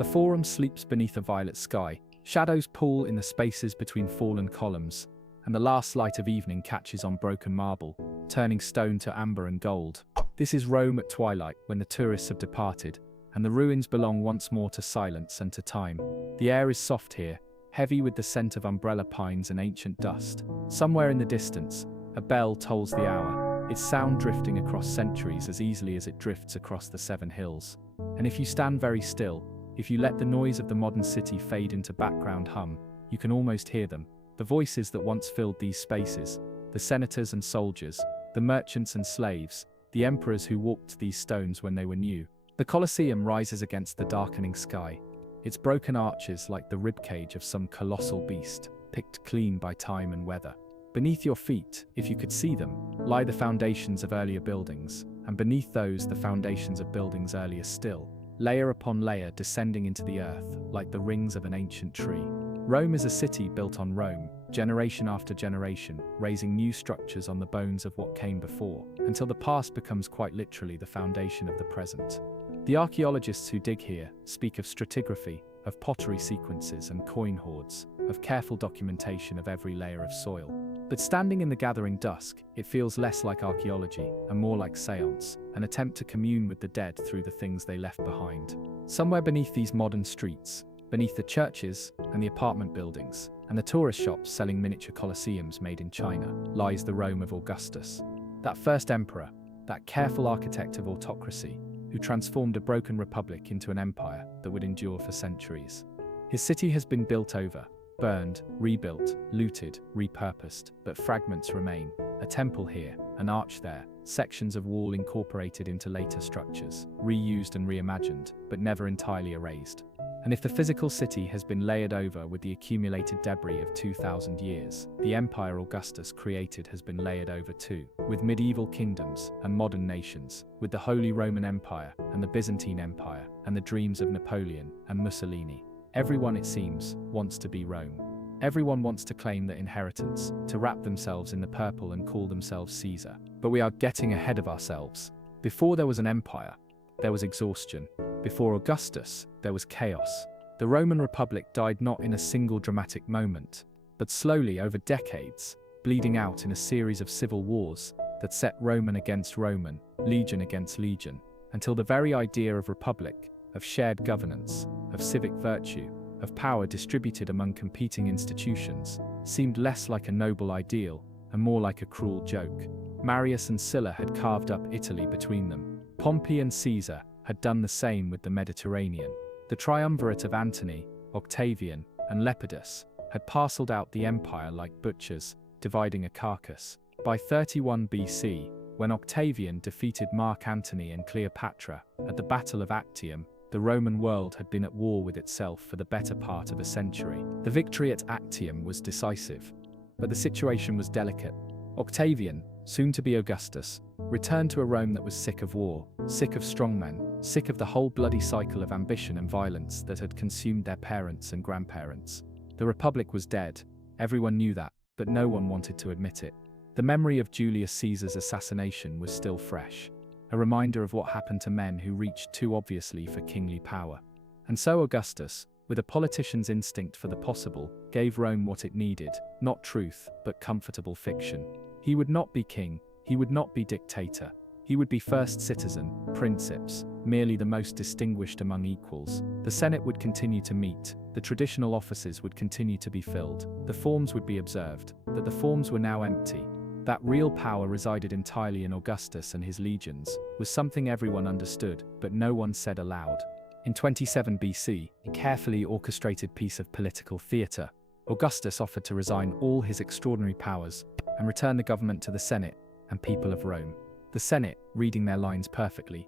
The Forum sleeps beneath a violet sky, shadows pool in the spaces between fallen columns, and the last light of evening catches on broken marble, turning stone to amber and gold. This is Rome at twilight, when the tourists have departed, and the ruins belong once more to silence and to time. The air is soft here, heavy with the scent of umbrella pines and ancient dust. Somewhere in the distance, a bell tolls the hour, its sound drifting across centuries as easily as it drifts across the 7 hills. And if you stand very still, if you let the noise of the modern city fade into background hum, you can almost hear them. The voices that once filled these spaces, the senators and soldiers, the merchants and slaves, the emperors who walked these stones when they were new. The Colosseum rises against the darkening sky, its broken arches like the ribcage of some colossal beast, picked clean by time and weather. Beneath your feet, if you could see them, lie the foundations of earlier buildings, and beneath those the foundations of buildings earlier still, layer upon layer descending into the earth like the rings of an ancient tree. Rome is a city built on Rome, generation after generation, raising new structures on the bones of what came before, until the past becomes quite literally the foundation of the present. The archaeologists who dig here speak of stratigraphy, of pottery sequences and coin hoards, of careful documentation of every layer of soil. But standing in the gathering dusk, it feels less like archaeology and more like seance, an attempt to commune with the dead through the things they left behind. Somewhere beneath these modern streets, beneath the churches and the apartment buildings, and the tourist shops selling miniature colosseums made in China, lies the Rome of Augustus. That first emperor, that careful architect of autocracy, who transformed a broken republic into an empire that would endure for centuries. His city has been built over, burned, rebuilt, looted, repurposed, but fragments remain. A temple here, an arch there, sections of wall incorporated into later structures, reused and reimagined, but never entirely erased. And if the physical city has been layered over with the accumulated debris of 2,000 years, the empire Augustus created has been layered over too, with medieval kingdoms and modern nations, with the Holy Roman Empire and the Byzantine Empire and the dreams of Napoleon and Mussolini. Everyone, it seems, wants to be Rome. Everyone wants to claim that inheritance, to wrap themselves in the purple and call themselves Caesar. But we are getting ahead of ourselves. Before there was an empire, there was exhaustion. Before Augustus, there was chaos. The Roman Republic died not in a single dramatic moment, but slowly over decades, bleeding out in a series of civil wars that set Roman against Roman, legion against legion, until the very idea of republic, of shared governance, of civic virtue, of power distributed among competing institutions, seemed less like a noble ideal and more like a cruel joke. Marius and Sylla had carved up Italy between them. Pompey and Caesar had done the same with the Mediterranean. The triumvirate of Antony, Octavian, and Lepidus had parceled out the empire like butchers, dividing a carcass. By 31 BC, when Octavian defeated Mark Antony and Cleopatra at the Battle of Actium, the Roman world had been at war with itself for the better part of a century. The victory at Actium was decisive, but the situation was delicate. Octavian, soon to be Augustus, returned to a Rome that was sick of war, sick of strongmen, sick of the whole bloody cycle of ambition and violence that had consumed their parents and grandparents. The Republic was dead, everyone knew that, but no one wanted to admit it. The memory of Julius Caesar's assassination was still fresh, a reminder of what happened to men who reached too obviously for kingly power. And so Augustus, with a politician's instinct for the possible, gave Rome what it needed, not truth, but comfortable fiction. He would not be king, he would not be dictator, he would be first citizen, princeps, merely the most distinguished among equals. The Senate would continue to meet, the traditional offices would continue to be filled, the forms would be observed, that the forms were now empty. That real power resided entirely in Augustus and his legions, was something everyone understood, but no one said aloud. In 27 BC, a carefully orchestrated piece of political theatre, Augustus offered to resign all his extraordinary powers and return the government to the Senate and people of Rome. The Senate, reading their lines perfectly,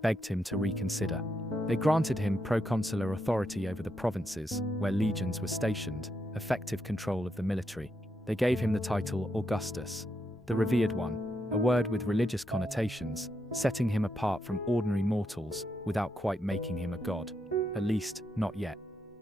begged him to reconsider. They granted him proconsular authority over the provinces where legions were stationed, effective control of the military. They gave him the title Augustus, the revered one, a word with religious connotations, setting him apart from ordinary mortals without quite making him a god. At least, not yet.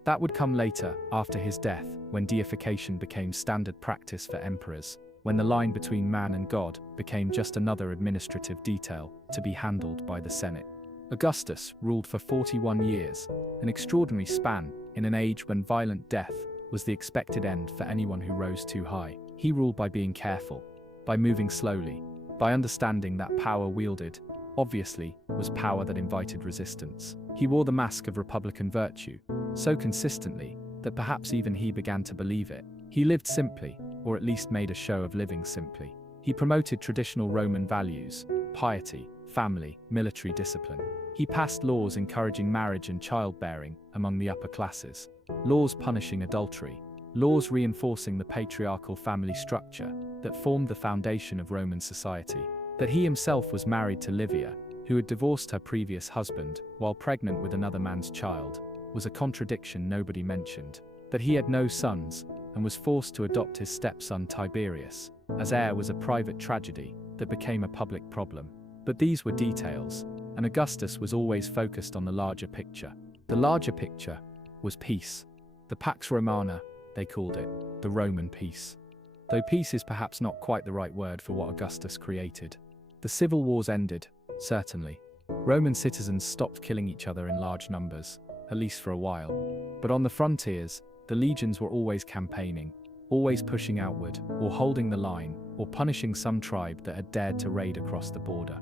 That would come later, after his death, when deification became standard practice for emperors, when the line between man and God became just another administrative detail to be handled by the Senate. Augustus ruled for 41 years, an extraordinary span in an age when violent death was the expected end for anyone who rose too high. He ruled by being careful, by moving slowly, by understanding that power wielded, obviously, was power that invited resistance. He wore the mask of republican virtue, so consistently that perhaps even he began to believe it. He lived simply, or at least made a show of living simply. He promoted traditional Roman values, piety, family, military discipline. He passed laws encouraging marriage and childbearing among the upper classes, laws punishing adultery, laws reinforcing the patriarchal family structure that formed the foundation of Roman society. That he himself was married to Livia, who had divorced her previous husband while pregnant with another man's child, was a contradiction nobody mentioned. That he had no sons and was forced to adopt his stepson Tiberius as heir was a private tragedy that became a public problem. But these were details, and Augustus was always focused on the larger picture. The larger picture was peace. The Pax Romana, they called it, the Roman peace. Though peace is perhaps not quite the right word for what Augustus created. The civil wars ended, certainly. Roman citizens stopped killing each other in large numbers, at least for a while. But on the frontiers, the legions were always campaigning, always pushing outward, or holding the line, or punishing some tribe that had dared to raid across the border.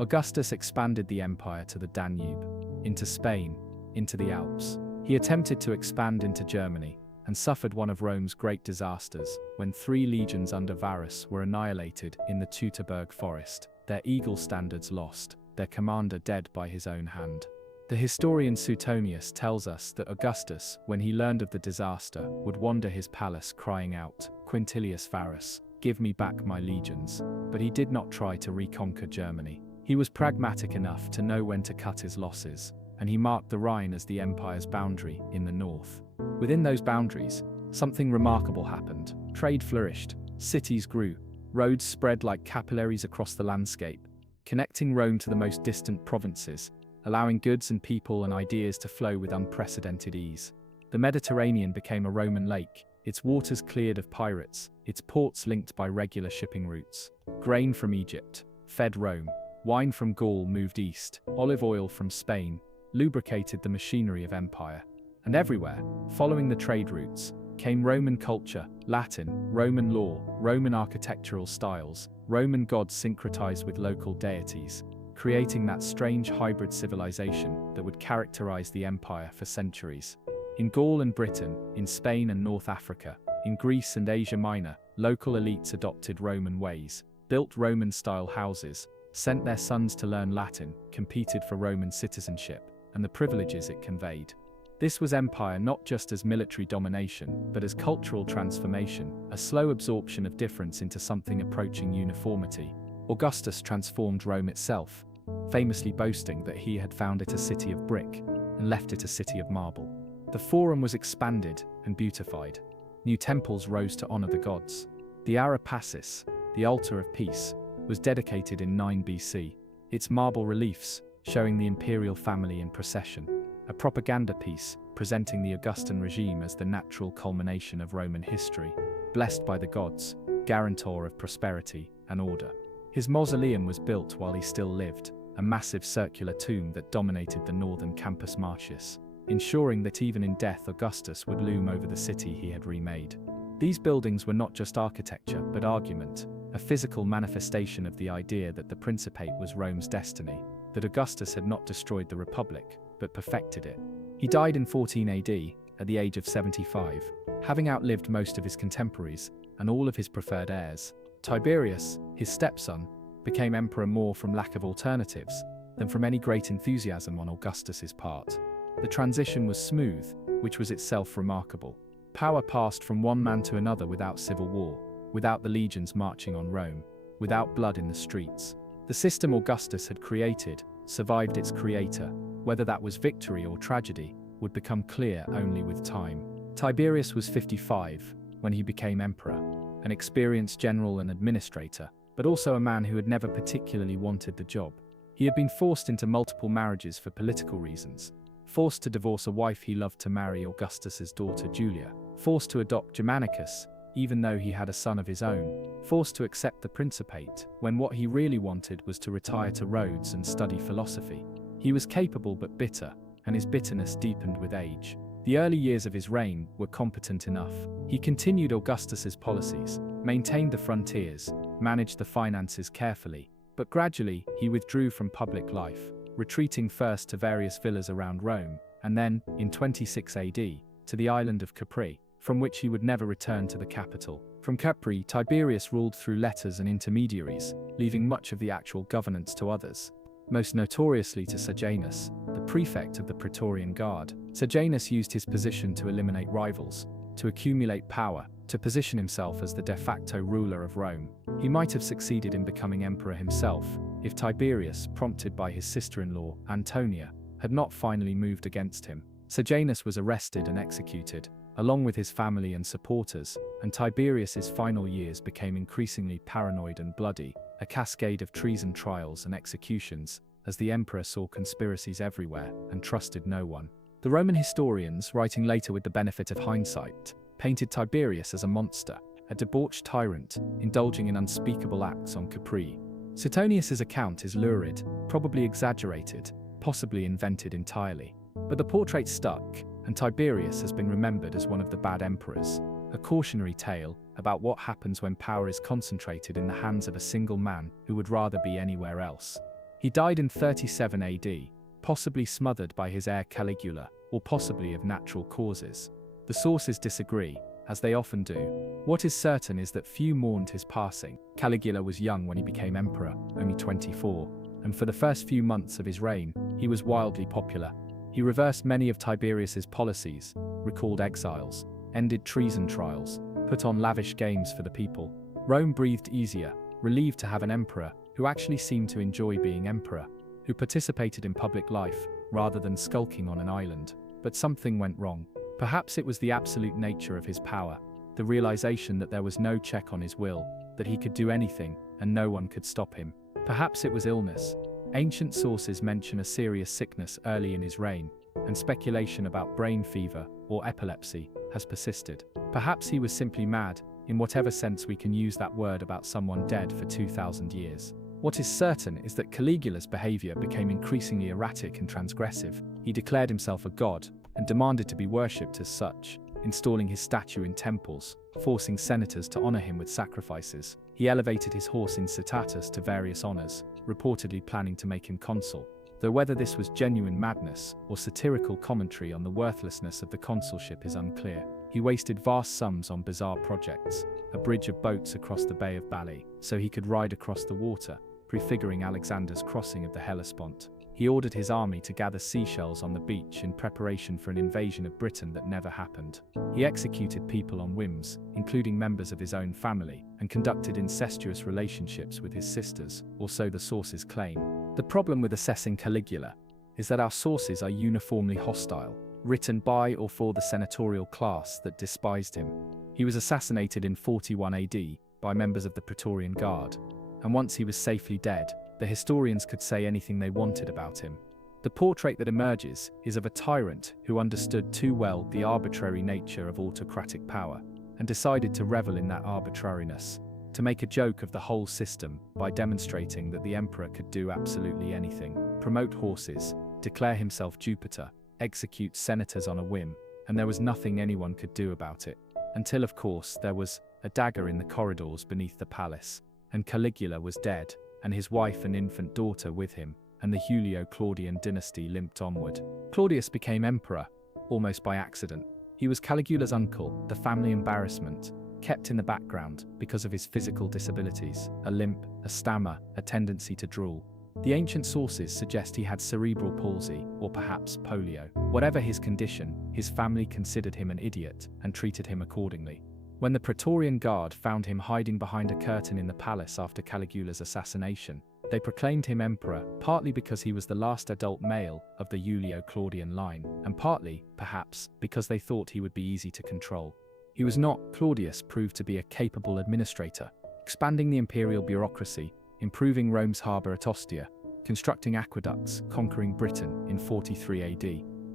Augustus expanded the empire to the Danube, into Spain, into the Alps. He attempted to expand into Germany, and suffered one of Rome's great disasters when 3 legions under Varus were annihilated in the Teutoburg Forest, their eagle standards lost, their commander dead by his own hand. The historian Suetonius tells us that Augustus, when he learned of the disaster, would wander his palace crying out, "Quintilius Varus, give me back my legions." But he did not try to reconquer Germany. He was pragmatic enough to know when to cut his losses, and he marked the Rhine as the empire's boundary in the north. Within those boundaries, something remarkable happened. Trade flourished, cities grew, roads spread like capillaries across the landscape, connecting Rome to the most distant provinces, allowing goods and people and ideas to flow with unprecedented ease. The Mediterranean became a Roman lake, its waters cleared of pirates, its ports linked by regular shipping routes. Grain from Egypt fed Rome, wine from Gaul moved east, olive oil from Spain lubricated the machinery of empire. And everywhere, following the trade routes, came Roman culture, Latin, Roman law, Roman architectural styles, Roman gods syncretized with local deities, creating that strange hybrid civilization that would characterize the empire for centuries. In Gaul and Britain, in Spain and North Africa, in Greece and Asia Minor, local elites adopted Roman ways, built Roman-style houses, sent their sons to learn Latin, competed for Roman citizenship, and the privileges it conveyed. This was empire not just as military domination, but as cultural transformation, a slow absorption of difference into something approaching uniformity. Augustus transformed Rome itself, famously boasting that he had found it a city of brick and left it a city of marble. The Forum was expanded and beautified. New temples rose to honor the gods. The Ara Pacis, the altar of peace, was dedicated in 9 BC, its marble reliefs showing the imperial family in procession. A propaganda piece presenting the Augustan regime as the natural culmination of Roman history, blessed by the gods, guarantor of prosperity and order. His mausoleum was built while he still lived, a massive circular tomb that dominated the northern Campus Martius, ensuring that even in death Augustus would loom over the city he had remade. These buildings were not just architecture but argument, a physical manifestation of the idea that the Principate was Rome's destiny, that Augustus had not destroyed the Republic, but perfected it. He died in 14 AD, at the age of 75, having outlived most of his contemporaries and all of his preferred heirs. Tiberius, his stepson, became emperor more from lack of alternatives than from any great enthusiasm on Augustus's part. The transition was smooth, which was itself remarkable. Power passed from one man to another without civil war, without the legions marching on Rome, without blood in the streets. The system Augustus had created survived its creator. Whether that was victory or tragedy would become clear only with time. Tiberius was 55 when he became emperor, an experienced general and administrator, but also a man who had never particularly wanted the job. He had been forced into multiple marriages for political reasons, forced to divorce a wife he loved to marry Augustus's daughter Julia, forced to adopt Germanicus, even though he had a son of his own, forced to accept the Principate when what he really wanted was to retire to Rhodes and study philosophy. He was capable but bitter, and his bitterness deepened with age. The early years of his reign were competent enough. He continued Augustus's policies, maintained the frontiers, managed the finances carefully, but gradually he withdrew from public life, retreating first to various villas around Rome, and then, in 26 AD, to the island of Capri, from which he would never return to the capital. From Capri, Tiberius ruled through letters and intermediaries, leaving much of the actual governance to others. Most notoriously to Sejanus, the prefect of the Praetorian Guard. Sejanus used his position to eliminate rivals, to accumulate power, to position himself as the de facto ruler of Rome. He might have succeeded in becoming emperor himself, if Tiberius, prompted by his sister-in-law, Antonia, had not finally moved against him. Sejanus was arrested and executed, along with his family and supporters, and Tiberius's final years became increasingly paranoid and bloody, a cascade of treason trials and executions, as the emperor saw conspiracies everywhere and trusted no one. The Roman historians, writing later with the benefit of hindsight, painted Tiberius as a monster, a debauched tyrant, indulging in unspeakable acts on Capri. Suetonius's account is lurid, probably exaggerated, possibly invented entirely. But the portrait stuck, and Tiberius has been remembered as one of the bad emperors, a cautionary tale about what happens when power is concentrated in the hands of a single man who would rather be anywhere else. He died in 37 AD, possibly smothered by his heir Caligula, or possibly of natural causes. The sources disagree, as they often do. What is certain is that few mourned his passing. Caligula was young when he became emperor, only 24, and for the first few months of his reign, he was wildly popular. He reversed many of Tiberius's policies, recalled exiles, ended treason trials, put on lavish games for the people. Rome breathed easier, relieved to have an emperor who actually seemed to enjoy being emperor, who participated in public life rather than skulking on an island. But something went wrong. Perhaps it was the absolute nature of his power, the realization that there was no check on his will, that he could do anything and no one could stop him. Perhaps it was illness. Ancient sources mention a serious sickness early in his reign, and speculation about brain fever or epilepsy has persisted. Perhaps he was simply mad, in whatever sense we can use that word about someone dead for 2,000 years. What is certain is that Caligula's behavior became increasingly erratic and transgressive. He declared himself a god and demanded to be worshipped as such, installing his statue in temples, forcing senators to honor him with sacrifices. He elevated his horse Incitatus to various honors, reportedly planning to make him consul. Though whether this was genuine madness or satirical commentary on the worthlessness of the consulship is unclear. He wasted vast sums on bizarre projects, a bridge of boats across the Bay of Bali, so he could ride across the water, prefiguring Alexander's crossing of the Hellespont. He ordered his army to gather seashells on the beach in preparation for an invasion of Britain that never happened. He executed people on whims, including members of his own family, and conducted incestuous relationships with his sisters, or so the sources claim. The problem with assessing Caligula is that our sources are uniformly hostile, written by or for the senatorial class that despised him. He was assassinated in 41 AD by members of the Praetorian Guard, and once he was safely dead, the historians could say anything they wanted about him. The portrait that emerges is of a tyrant who understood too well the arbitrary nature of autocratic power, and decided to revel in that arbitrariness, to make a joke of the whole system by demonstrating that the emperor could do absolutely anything, promote horses, declare himself Jupiter, execute senators on a whim, and there was nothing anyone could do about it. Until, of course, there was a dagger in the corridors beneath the palace, and Caligula was dead, and his wife and infant daughter with him, and the Julio-Claudian dynasty limped onward. Claudius became emperor, almost by accident. He was Caligula's uncle, the family embarrassment, kept in the background because of his physical disabilities, a limp, a stammer, a tendency to drool. The ancient sources suggest he had cerebral palsy, or perhaps polio. Whatever his condition, his family considered him an idiot and treated him accordingly. When the Praetorian Guard found him hiding behind a curtain in the palace after Caligula's assassination, they proclaimed him emperor, partly because he was the last adult male of the Julio-Claudian line, and partly, perhaps, because they thought he would be easy to control. He was not. Claudius proved to be a capable administrator, expanding the imperial bureaucracy, improving Rome's harbour at Ostia, constructing aqueducts, conquering Britain in 43 AD,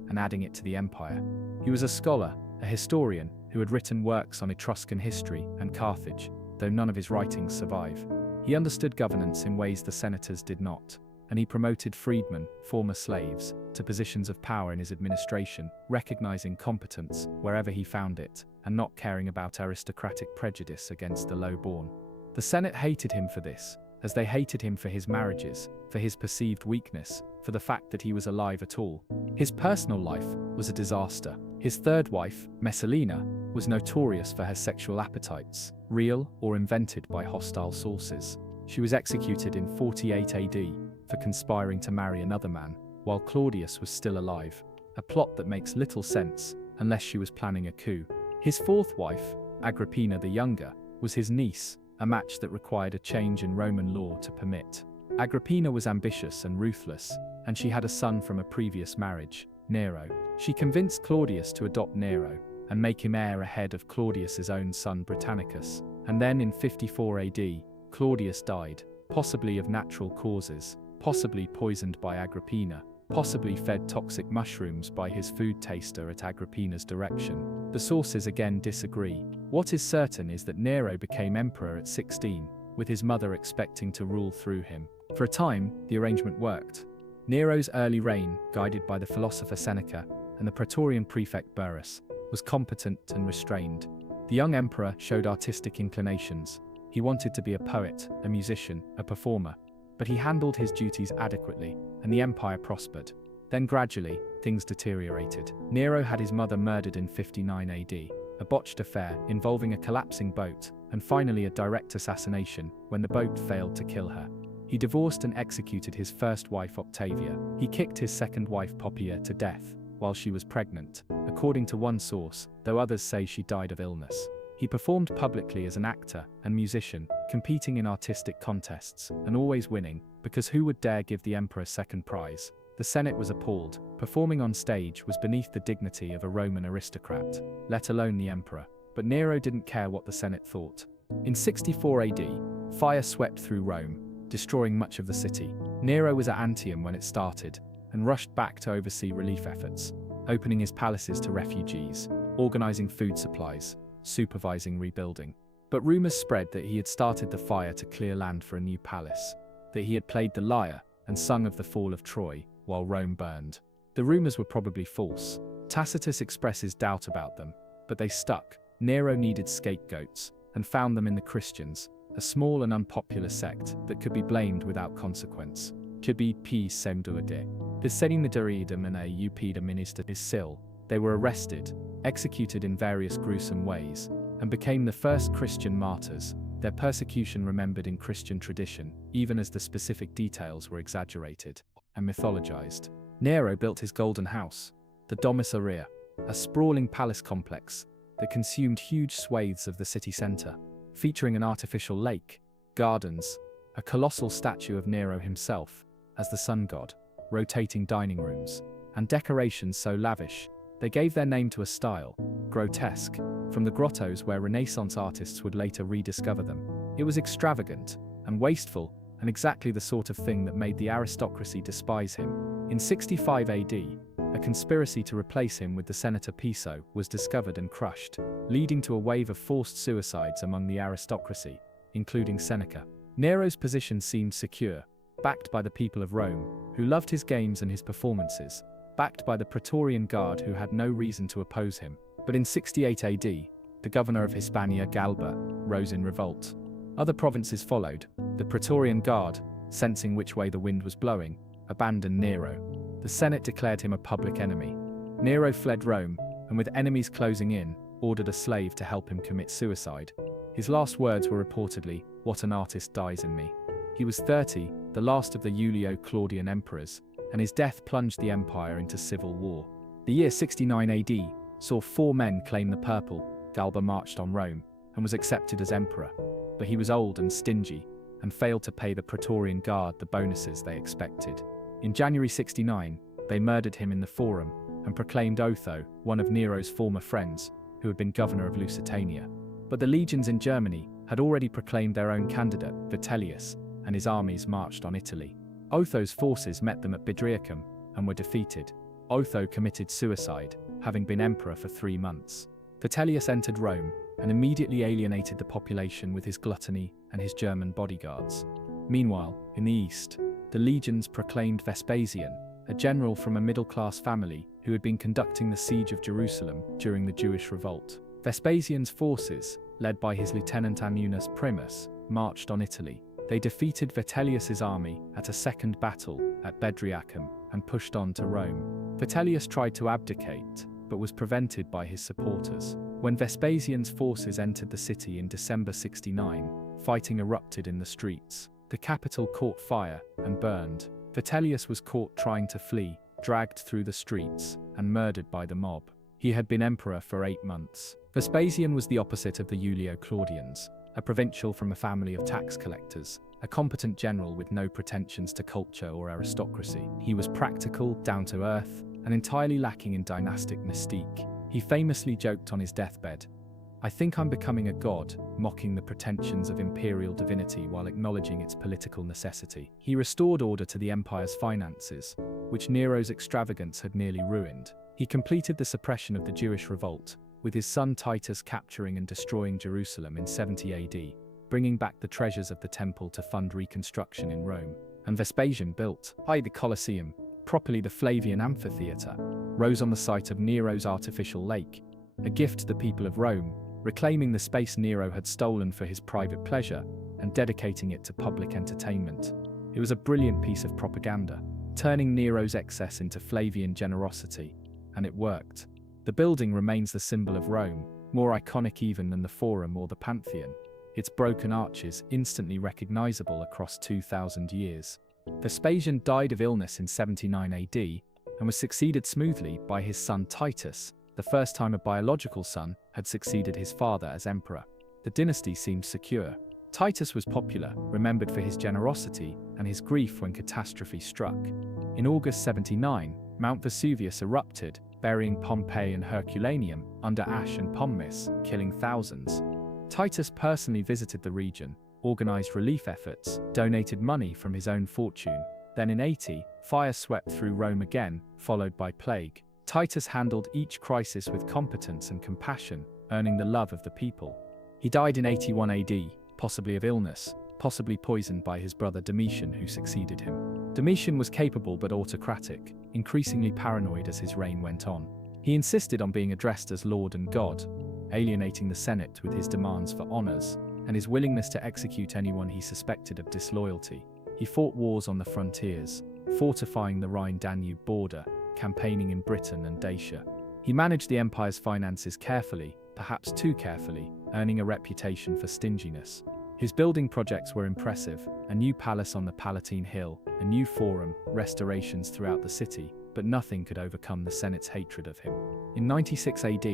and adding it to the empire. He was a scholar, a historian, who had written works on Etruscan history and Carthage, though none of his writings survive. He understood governance in ways the senators did not. and he promoted freedmen, former slaves, to positions of power in his administration, recognizing competence wherever he found it, and not caring about aristocratic prejudice against the low-born. The Senate hated him for this, as they hated him for his marriages, for his perceived weakness, for the fact that he was alive at all. His personal life was a disaster. His third wife, Messalina, was notorious for her sexual appetites, real or invented by hostile sources. She was executed in 48 AD for conspiring to marry another man, while Claudius was still alive, a plot that makes little sense unless she was planning a coup. His fourth wife, Agrippina the Younger, was his niece, a match that required a change in Roman law to permit. Agrippina was ambitious and ruthless, and she had a son from a previous marriage, Nero. She convinced Claudius to adopt Nero and make him heir ahead of Claudius's own son Britannicus, and then in 54 AD, Claudius died, possibly of natural causes, possibly poisoned by Agrippina, possibly fed toxic mushrooms by his food taster at Agrippina's direction. The sources again disagree. What is certain is that Nero became emperor at 16, with his mother expecting to rule through him. For a time, the arrangement worked. Nero's early reign, guided by the philosopher Seneca and the Praetorian prefect Burrus, was competent and restrained. The young emperor showed artistic inclinations. He wanted to be a poet, a musician, a performer, but he handled his duties adequately, and the empire prospered. Then gradually, things deteriorated. Nero had his mother murdered in 59 AD, a botched affair involving a collapsing boat, and finally a direct assassination when the boat failed to kill her. He divorced and executed his first wife Octavia. He kicked his second wife Poppaea to death while she was pregnant, according to one source, though others say she died of illness. He performed publicly as an actor and musician, competing in artistic contests, and always winning, because who would dare give the emperor second prize? The Senate was appalled. Performing on stage was beneath the dignity of a Roman aristocrat, let alone the emperor. But Nero didn't care what the Senate thought. In 64 AD, fire swept through Rome, destroying much of the city. Nero was at Actium when it started, and rushed back to oversee relief efforts, opening his palaces to refugees, organizing food supplies, supervising rebuilding. But rumors spread that he had started the fire to clear land for a new palace, that he had played the lyre and sung of the fall of Troy while Rome burned. The rumors were probably false. Tacitus expresses doubt about them, but they stuck. Nero needed scapegoats, and found them in the Christians, a small and unpopular sect that could be blamed without consequence. Tibi P. Semduade. Pisedimidariidum and a Upida minister is Sil. They were arrested, executed in various gruesome ways, and became the first Christian martyrs, their persecution remembered in Christian tradition, even as the specific details were exaggerated and mythologized. Nero built his golden house, the Domus Aurea, a sprawling palace complex that consumed huge swathes of the city center, featuring an artificial lake, gardens, a colossal statue of Nero himself as the sun god, rotating dining rooms, and decorations so lavish they gave their name to a style, grotesque, from the grottos where Renaissance artists would later rediscover them. It was extravagant and wasteful, and exactly the sort of thing that made the aristocracy despise him. In 65 AD, a conspiracy to replace him with the senator Piso was discovered and crushed, leading to a wave of forced suicides among the aristocracy, including Seneca. Nero's position seemed secure, backed by the people of Rome, who loved his games and his performances, backed by the Praetorian Guard who had no reason to oppose him. But in 68 AD, the governor of Hispania, Galba, rose in revolt. Other provinces followed. The Praetorian Guard, sensing which way the wind was blowing, abandoned Nero. The Senate declared him a public enemy. Nero fled Rome, and with enemies closing in, ordered a slave to help him commit suicide. His last words were reportedly, "What an artist dies in me." He was 30, the last of the Julio-Claudian emperors, and his death plunged the empire into civil war. The year 69 AD saw 4 men claim the purple. Galba marched on Rome, and was accepted as emperor. But he was old and stingy, and failed to pay the Praetorian Guard the bonuses they expected. In January 69, they murdered him in the Forum, and proclaimed Otho, one of Nero's former friends, who had been governor of Lusitania. But the legions in Germany had already proclaimed their own candidate, Vitellius, and his armies marched on Italy. Otho's forces met them at Bedriacum, and were defeated. Otho committed suicide, having been emperor for 3 months. Vitellius entered Rome, and immediately alienated the population with his gluttony and his German bodyguards. Meanwhile, in the east, the legions proclaimed Vespasian, a general from a middle-class family who had been conducting the siege of Jerusalem during the Jewish revolt. Vespasian's forces, led by his lieutenant Ammianus Primus, marched on Italy. They defeated Vitellius's army at a second battle at Bedriacum and pushed on to Rome. Vitellius tried to abdicate, but was prevented by his supporters. When Vespasian's forces entered the city in December 69, fighting erupted in the streets. The capital caught fire and burned. Vitellius was caught trying to flee, dragged through the streets, and murdered by the mob. He had been emperor for 8 months. Vespasian was the opposite of the Julio-Claudians, a provincial from a family of tax collectors, a competent general with no pretensions to culture or aristocracy. He was practical, down-to-earth, and entirely lacking in dynastic mystique. He famously joked on his deathbed, "I think I'm becoming a god," mocking the pretensions of imperial divinity while acknowledging its political necessity. He restored order to the empire's finances, which Nero's extravagance had nearly ruined. He completed the suppression of the Jewish revolt, with his son Titus capturing and destroying Jerusalem in 70 AD, bringing back the treasures of the temple to fund reconstruction in Rome. And Vespasian built the Colosseum, properly the Flavian Amphitheatre, rose on the site of Nero's artificial lake, a gift to the people of Rome, reclaiming the space Nero had stolen for his private pleasure and dedicating it to public entertainment. It was a brilliant piece of propaganda, turning Nero's excess into Flavian generosity, and it worked. The building remains the symbol of Rome, more iconic even than the Forum or the Pantheon, its broken arches instantly recognizable across 2,000 years. Vespasian died of illness in 79 AD and was succeeded smoothly by his son Titus, the first time a biological son had succeeded his father as emperor. The dynasty seemed secure. Titus was popular, remembered for his generosity and his grief when catastrophe struck. In August 79, Mount Vesuvius erupted, burying Pompeii and Herculaneum under ash and pumice, killing thousands. Titus personally visited the region, organized relief efforts, donated money from his own fortune. Then in 80, fire swept through Rome again, followed by plague. Titus handled each crisis with competence and compassion, earning the love of the people. He died in 81 AD, possibly of illness, possibly poisoned by his brother Domitian, who succeeded him. Domitian was capable but autocratic, increasingly paranoid as his reign went on. He insisted on being addressed as Lord and God, alienating the Senate with his demands for honors and his willingness to execute anyone he suspected of disloyalty. He fought wars on the frontiers, fortifying the Rhine-Danube border, campaigning in Britain and Dacia. He managed the empire's finances carefully, perhaps too carefully, earning a reputation for stinginess. His building projects were impressive: a new palace on the Palatine Hill, a new forum, restorations throughout the city, but nothing could overcome the Senate's hatred of him. In 96 AD,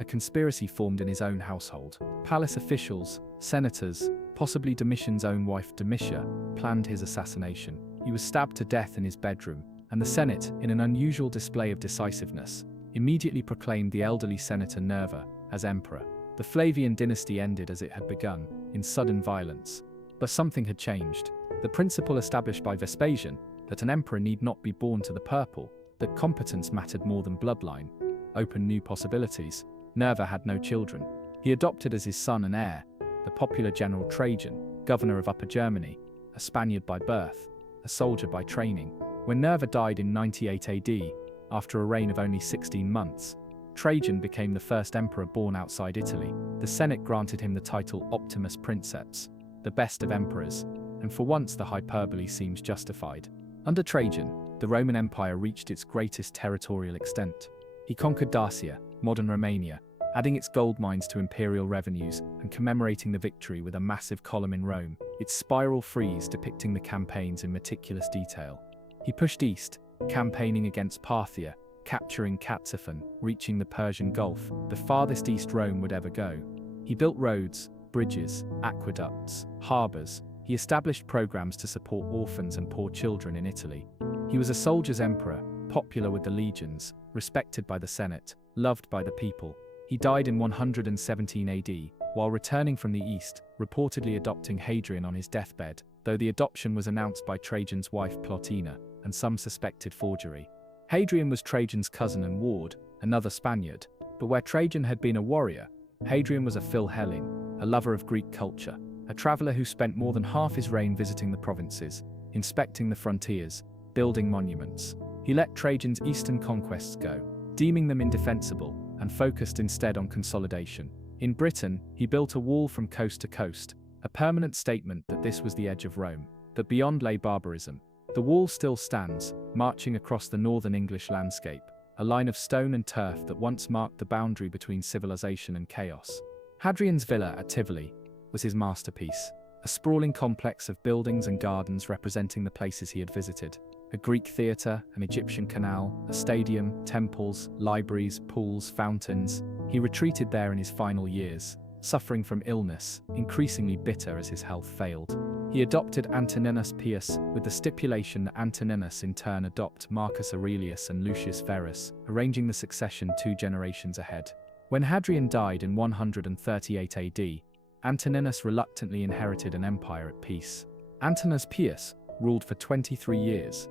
a conspiracy formed in his own household. Palace officials, senators, possibly Domitian's own wife Domitia, planned his assassination. He was stabbed to death in his bedroom, and the Senate, in an unusual display of decisiveness, immediately proclaimed the elderly senator Nerva as emperor. The Flavian dynasty ended as it had begun, in sudden violence. But something had changed. The principle established by Vespasian, that an emperor need not be born to the purple, that competence mattered more than bloodline, opened new possibilities. Nerva had no children. He adopted as his son and heir the popular general Trajan, governor of Upper Germany, a Spaniard by birth, a soldier by training. When Nerva died in 98 AD, after a reign of only 16 months, Trajan became the first emperor born outside Italy. The Senate granted him the title Optimus Princeps, the best of emperors, and for once the hyperbole seems justified. Under Trajan, the Roman Empire reached its greatest territorial extent. He conquered Dacia, modern Romania, adding its gold mines to imperial revenues and commemorating the victory with a massive column in Rome, its spiral frieze depicting the campaigns in meticulous detail. He pushed east, campaigning against Parthia, capturing Ctesiphon, reaching the Persian Gulf, the farthest east Rome would ever go. He built roads, bridges, aqueducts, harbors. He established programs to support orphans and poor children in Italy. He was a soldier's emperor, popular with the legions, respected by the Senate, loved by the people. He died in 117 AD, while returning from the east, reportedly adopting Hadrian on his deathbed, though the adoption was announced by Trajan's wife Plotina, and some suspected forgery. Hadrian was Trajan's cousin and ward, another Spaniard, but where Trajan had been a warrior, Hadrian was a Philhellene, a lover of Greek culture, a traveler who spent more than half his reign visiting the provinces. inspecting the frontiers, building monuments. He let Trajan's eastern conquests go, deeming them indefensible, and focused instead on consolidation. In Britain, he built a wall from coast to coast, a permanent statement that this was the edge of Rome, that beyond lay barbarism. The wall still stands, marching across the northern English landscape, a line of stone and turf that once marked the boundary between civilization and chaos. Hadrian's villa at Tivoli was his masterpiece, a sprawling complex of buildings and gardens representing the places he had visited. A Greek theatre, an Egyptian canal, a stadium, temples, libraries, pools, fountains. He retreated there in his final years, suffering from illness, increasingly bitter as his health failed. He adopted Antoninus Pius, with the stipulation that Antoninus in turn adopt Marcus Aurelius and Lucius Verus, arranging the succession 2 generations ahead. When Hadrian died in 138 AD, Antoninus reluctantly inherited an empire at peace. Antoninus Pius ruled for 23 years,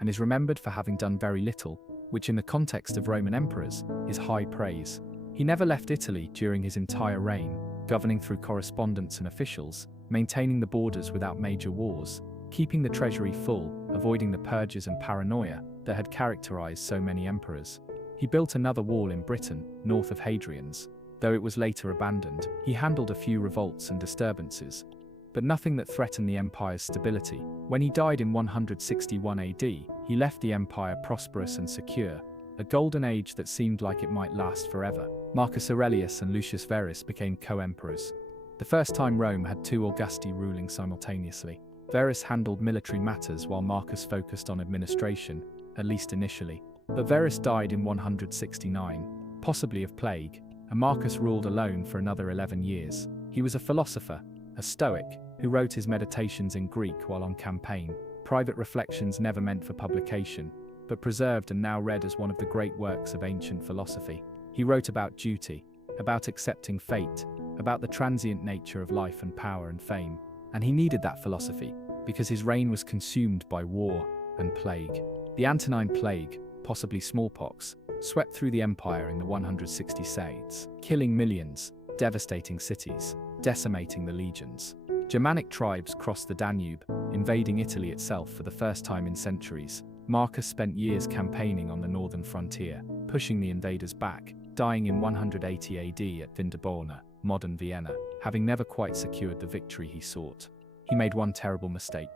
and is remembered for having done very little, which in the context of Roman emperors is high praise. He never left Italy during his entire reign, governing through correspondence and officials, maintaining the borders without major wars, keeping the treasury full, avoiding the purges and paranoia that had characterized so many emperors. He built another wall in Britain, north of Hadrian's. Though it was later abandoned, he handled a few revolts and disturbances, but nothing that threatened the empire's stability. When he died in 161 AD, he left the empire prosperous and secure, a golden age that seemed like it might last forever. Marcus Aurelius and Lucius Verus became co-emperors. The first time Rome had 2 Augusti ruling simultaneously. Verus handled military matters while Marcus focused on administration, at least initially. But Verus died in 169, possibly of plague, and Marcus ruled alone for another 11 years. He was a philosopher, a Stoic, who wrote his meditations in Greek while on campaign, private reflections never meant for publication, but preserved and now read as one of the great works of ancient philosophy. He wrote about duty, about accepting fate, about the transient nature of life and power and fame, and he needed that philosophy, because his reign was consumed by war and plague. The Antonine Plague, possibly smallpox, swept through the empire in the 166, killing millions, devastating cities, decimating the legions. Germanic tribes crossed the Danube, invading Italy itself for the first time in centuries. Marcus spent years campaigning on the northern frontier, pushing the invaders back, dying in 180 AD at Vindobona, modern Vienna, having never quite secured the victory he sought. He made one terrible mistake.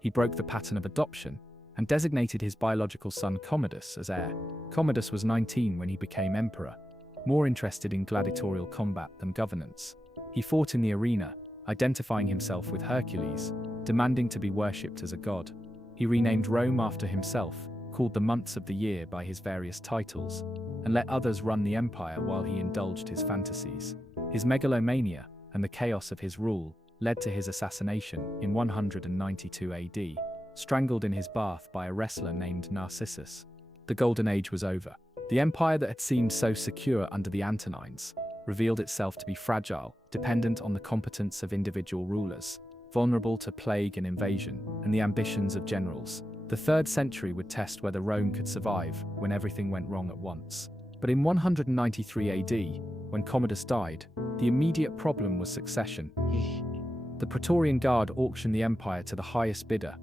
He broke the pattern of adoption and designated his biological son Commodus as heir. Commodus was 19 when he became emperor, more interested in gladiatorial combat than governance. He fought in the arena, identifying himself with Hercules, demanding to be worshipped as a god. He renamed Rome after himself, called the months of the year by his various titles, and let others run the empire while he indulged his fantasies. His megalomania and the chaos of his rule led to his assassination in 192 AD, strangled in his bath by a wrestler named Narcissus. The Golden Age was over. The empire that had seemed so secure under the Antonines revealed itself to be fragile, dependent on the competence of individual rulers, vulnerable to plague and invasion, and the ambitions of generals. The 3rd century would test whether Rome could survive when everything went wrong at once. But in 193 AD, when Commodus died, the immediate problem was succession. The Praetorian Guard auctioned the empire to the highest bidder,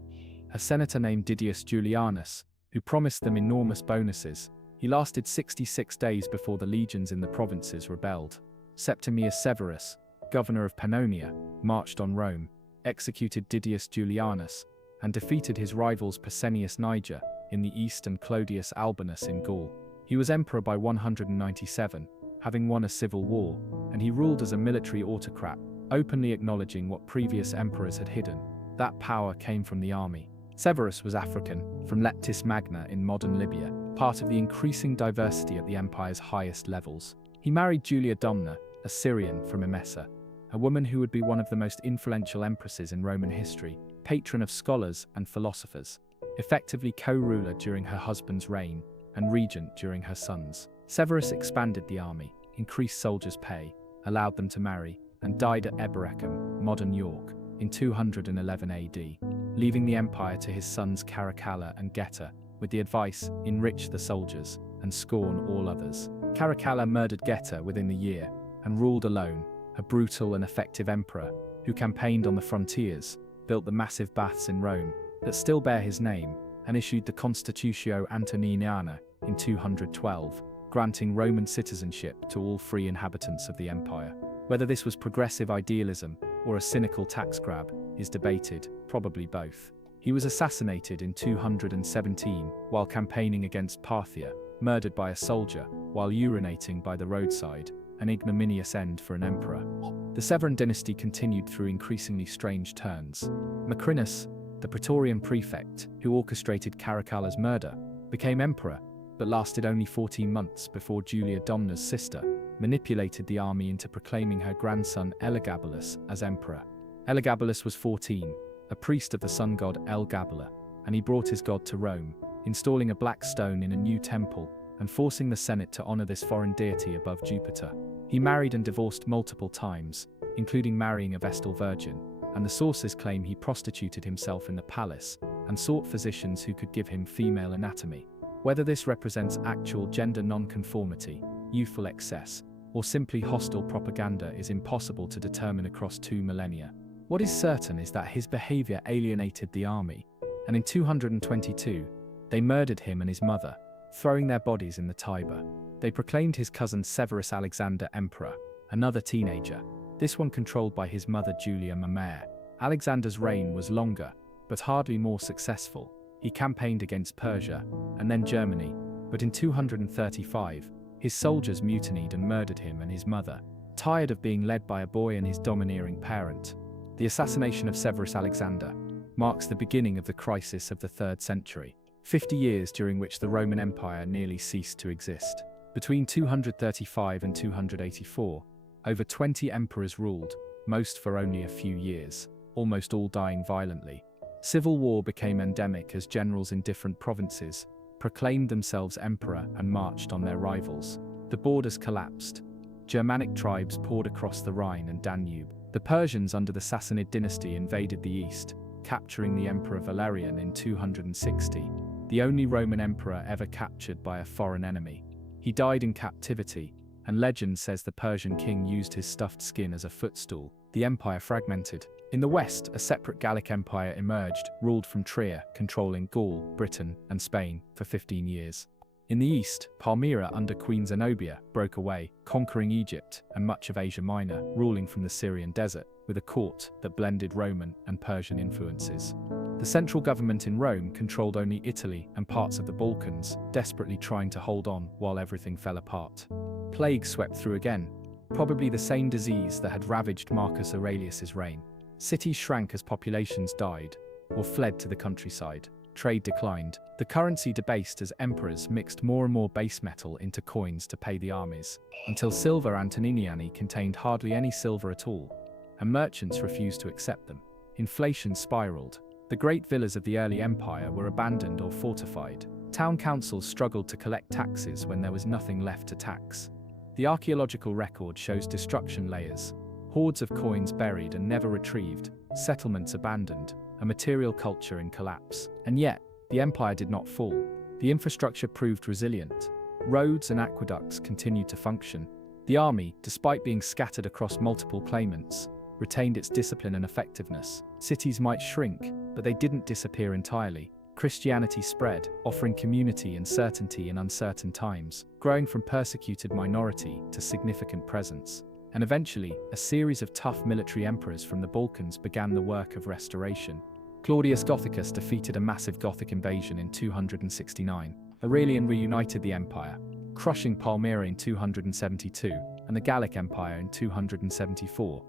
a senator named Didius Julianus, who promised them enormous bonuses. He lasted 66 days before the legions in the provinces rebelled. Septimius Severus, governor of Pannonia, marched on Rome, executed Didius Julianus, and defeated his rivals Pescennius Niger in the east and Clodius Albinus in Gaul. He was emperor by 197, having won a civil war, and he ruled as a military autocrat, openly acknowledging what previous emperors had hidden. That power came from the army. Severus was African, from Leptis Magna in modern Libya, part of the increasing diversity at the empire's highest levels. He married Julia Domna, a Syrian from Emesa, a woman who would be one of the most influential empresses in Roman history, patron of scholars and philosophers, effectively co-ruler during her husband's reign and regent during her son's. Severus expanded the army, increased soldiers' pay, allowed them to marry, and died at Eboracum, modern York, in 211 AD, leaving the empire to his sons Caracalla and Geta, with the advice, enrich the soldiers, and scorn all others. Caracalla murdered Geta within the year, and ruled alone, a brutal and effective emperor, who campaigned on the frontiers, built the massive baths in Rome, that still bear his name, and issued the Constitutio Antoniniana in 212, granting Roman citizenship to all free inhabitants of the empire. Whether this was progressive idealism or a cynical tax grab is debated, probably both. He was assassinated in 217 while campaigning against Parthia, murdered by a soldier while urinating by the roadside, an ignominious end for an emperor. The Severan dynasty continued through increasingly strange turns. Macrinus, the Praetorian prefect who orchestrated Caracalla's murder, became emperor, but lasted only 14 months before Julia Domna's sister manipulated the army into proclaiming her grandson Elagabalus as emperor. Elagabalus was 14, a priest of the sun god El-Gabala, and he brought his god to Rome, installing a black stone in a new temple and forcing the Senate to honor this foreign deity above Jupiter. He married and divorced multiple times, including marrying a Vestal virgin, and the sources claim he prostituted himself in the palace and sought physicians who could give him female anatomy. Whether this represents actual gender nonconformity, youthful excess, or simply hostile propaganda is impossible to determine across 2 millennia. What is certain is that his behavior alienated the army, and in 222, they murdered him and his mother, throwing their bodies in the Tiber. They proclaimed his cousin Severus Alexander emperor, another teenager, this one controlled by his mother Julia Mamere. Alexander's reign was longer, but hardly more successful. He campaigned against Persia, and then Germany, but in 235, his soldiers mutinied and murdered him and his mother, tired of being led by a boy and his domineering parent. The assassination of Severus Alexander marks the beginning of the crisis of the 3rd century, 50 years during which the Roman Empire nearly ceased to exist. Between 235 and 284, over 20 emperors ruled, most for only a few years, almost all dying violently. Civil war became endemic as generals in different provinces proclaimed themselves emperor and marched on their rivals. The borders collapsed. Germanic tribes poured across the Rhine and Danube. The Persians under the Sassanid dynasty invaded the east, capturing the Emperor Valerian in 260, the only Roman emperor ever captured by a foreign enemy. He died in captivity, and legend says the Persian king used his stuffed skin as a footstool. The empire fragmented. In the west, a separate Gallic empire emerged, ruled from Trier, controlling Gaul, Britain, and Spain for 15 years. In the east, Palmyra under Queen Zenobia broke away, conquering Egypt and much of Asia Minor, ruling from the Syrian desert, with a court that blended Roman and Persian influences. The central government in Rome controlled only Italy and parts of the Balkans, desperately trying to hold on while everything fell apart. Plague swept through again, probably the same disease that had ravaged Marcus Aurelius's reign. Cities shrank as populations died, or fled to the countryside. Trade declined. The currency debased as emperors mixed more and more base metal into coins to pay the armies, until silver Antoniniani contained hardly any silver at all, and merchants refused to accept them. Inflation spiraled. The great villas of the early empire were abandoned or fortified. Town councils struggled to collect taxes when there was nothing left to tax. The archaeological record shows destruction layers, hordes of coins buried and never retrieved, settlements abandoned, a material culture in collapse. And yet, the empire did not fall. The infrastructure proved resilient. Roads and aqueducts continued to function. The army, despite being scattered across multiple claimants, retained its discipline and effectiveness. Cities might shrink, but they didn't disappear entirely. Christianity spread, offering community and certainty in uncertain times, growing from persecuted minority to significant presence. And eventually, a series of tough military emperors from the Balkans began the work of restoration. Claudius Gothicus defeated a massive Gothic invasion in 269. Aurelian reunited the empire, crushing Palmyra in 272 and the Gallic Empire in 274,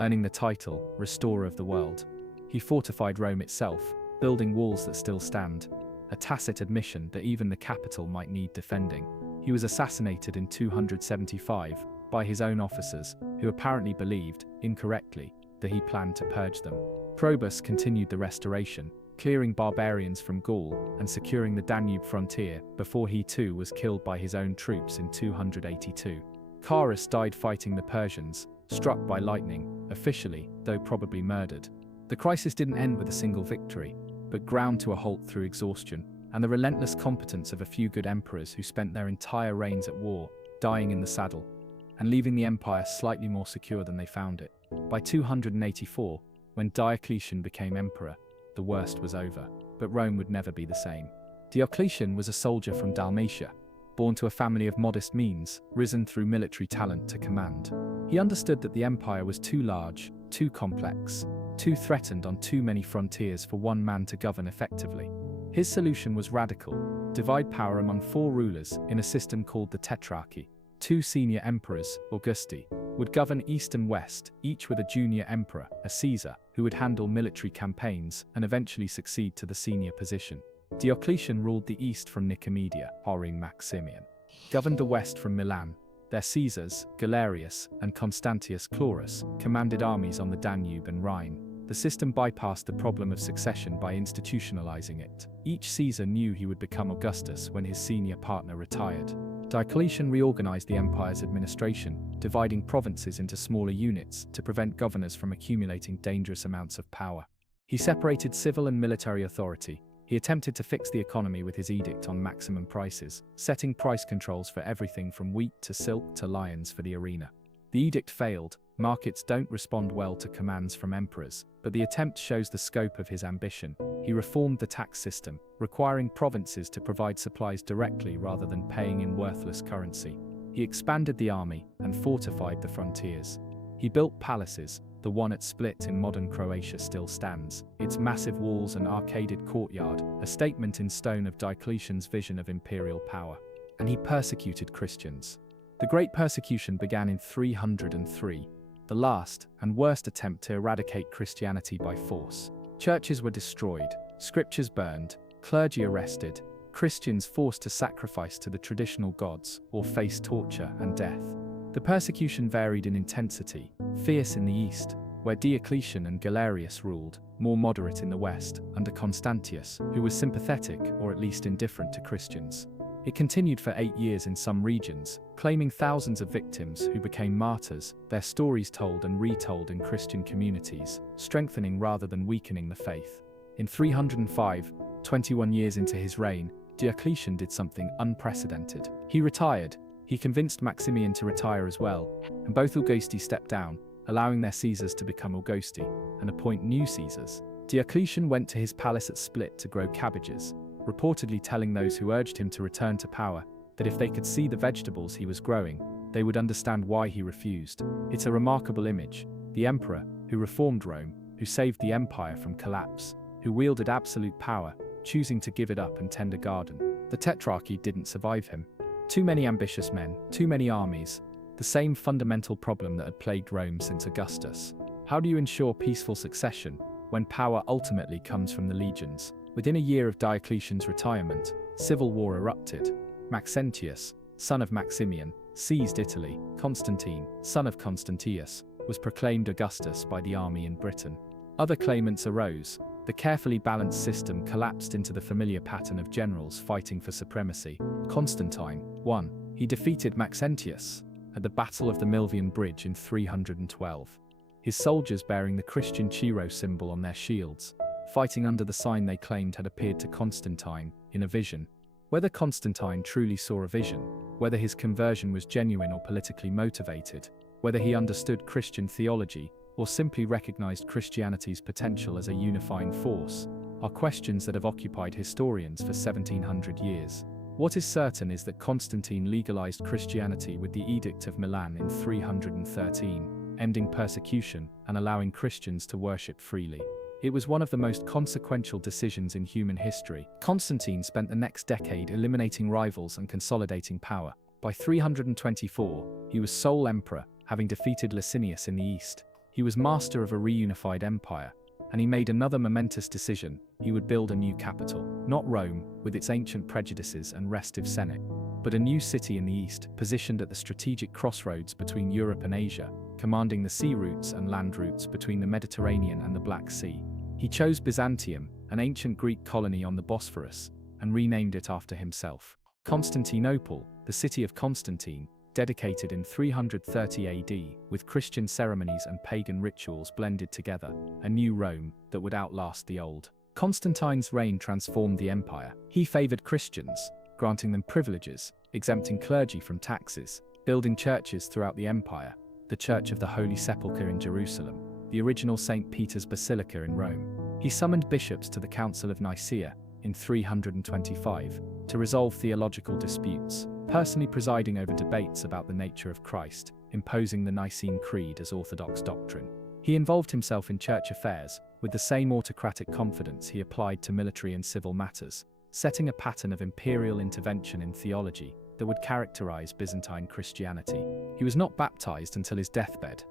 earning the title Restorer of the World. He fortified Rome itself, building walls that still stand, a tacit admission that even the capital might need defending. He was assassinated in 275 by his own officers, who apparently believed, incorrectly, that he planned to purge them. Probus continued the restoration, clearing barbarians from Gaul and securing the Danube frontier before he too was killed by his own troops in 282. Carus died fighting the Persians, struck by lightning, officially, though probably murdered. The crisis didn't end with a single victory, but ground to a halt through exhaustion and the relentless competence of a few good emperors who spent their entire reigns at war, dying in the saddle, and leaving the empire slightly more secure than they found it. By 284, when Diocletian became emperor, the worst was over, but Rome would never be the same. Diocletian was a soldier from Dalmatia, born to a family of modest means, risen through military talent to command. He understood that the empire was too large, too complex, too threatened on too many frontiers for one man to govern effectively. His solution was radical: divide power among 4 rulers in a system called the Tetrarchy. 2 senior emperors, Augusti, would govern east and west, each with a junior emperor, a Caesar, who would handle military campaigns and eventually succeed to the senior position. Diocletian ruled the east from Nicomedia, Horin Maximian, governed the west from Milan. Their Caesars, Galerius and Constantius Chlorus, commanded armies on the Danube and Rhine. The system bypassed the problem of succession by institutionalizing it. Each Caesar knew he would become Augustus when his senior partner retired. Diocletian reorganized the empire's administration, dividing provinces into smaller units to prevent governors from accumulating dangerous amounts of power. He separated civil and military authority. He attempted to fix the economy with his edict on maximum prices, setting price controls for everything from wheat to silk to lions for the arena. The edict failed. Markets don't respond well to commands from emperors, but the attempt shows the scope of his ambition. He reformed the tax system, requiring provinces to provide supplies directly rather than paying in worthless currency. He expanded the army and fortified the frontiers. He built palaces. The one at Split in modern Croatia still stands, its massive walls and arcaded courtyard, a statement in stone of Diocletian's vision of imperial power. And he persecuted Christians. The Great Persecution began in 303, the last and worst attempt to eradicate Christianity by force. Churches were destroyed, scriptures burned, clergy arrested, Christians forced to sacrifice to the traditional gods or face torture and death. The persecution varied in intensity, fierce in the east, where Diocletian and Galerius ruled, more moderate in the west, under Constantius, who was sympathetic or at least indifferent to Christians. It continued for 8 years in some regions, claiming thousands of victims who became martyrs, their stories told and retold in Christian communities, strengthening rather than weakening the faith. In 305, 21 years into his reign, Diocletian did something unprecedented. He retired. He convinced Maximian to retire as well, and both Augusti stepped down, allowing their Caesars to become Augusti and appoint new Caesars. Diocletian went to his palace at Split to grow cabbages, reportedly telling those who urged him to return to power that if they could see the vegetables he was growing, they would understand why he refused. It's a remarkable image. The emperor, who reformed Rome, who saved the empire from collapse, who wielded absolute power, choosing to give it up and tend a garden. The Tetrarchy didn't survive him. Too many ambitious men, too many armies. The same fundamental problem that had plagued Rome since Augustus. How do you ensure peaceful succession when power ultimately comes from the legions? Within a year of Diocletian's retirement, civil war erupted. Maxentius, son of Maximian, seized Italy. Constantine, son of Constantius, was proclaimed Augustus by the army in Britain. Other claimants arose. The carefully balanced system collapsed into the familiar pattern of generals fighting for supremacy. Constantine won. He defeated Maxentius at the Battle of the Milvian Bridge in 312. His soldiers bearing the Christian Chi symbol on their shields, fighting under the sign they claimed had appeared to Constantine in a vision. Whether Constantine truly saw a vision, whether his conversion was genuine or politically motivated, whether he understood Christian theology or simply recognized Christianity's potential as a unifying force, are questions that have occupied historians for 1700 years. What is certain is that Constantine legalized Christianity with the Edict of Milan in 313, ending persecution and allowing Christians to worship freely. It was one of the most consequential decisions in human history. Constantine spent the next decade eliminating rivals and consolidating power. By 324, he was sole emperor, having defeated Licinius in the east. He was master of a reunified empire, and he made another momentous decision. He would build a new capital, not Rome, with its ancient prejudices and restive Senate, but a new city in the east, positioned at the strategic crossroads between Europe and Asia, commanding the sea routes and land routes between the Mediterranean and the Black Sea. He chose Byzantium, an ancient Greek colony on the Bosphorus, and renamed it after himself. Constantinople, the city of Constantine, dedicated in 330 AD, with Christian ceremonies and pagan rituals blended together, a new Rome that would outlast the old. Constantine's reign transformed the empire. He favored Christians, granting them privileges, exempting clergy from taxes, building churches throughout the empire, the Church of the Holy Sepulchre in Jerusalem, the original St. Peter's Basilica in Rome, He summoned bishops to the Council of Nicaea in 325 to resolve theological disputes, personally presiding over debates about the nature of Christ, imposing the Nicene Creed as orthodox doctrine. He involved himself in church affairs with the same autocratic confidence he applied to military and civil matters, setting a pattern of imperial intervention in theology that would characterize Byzantine Christianity. He was not baptized until his deathbed,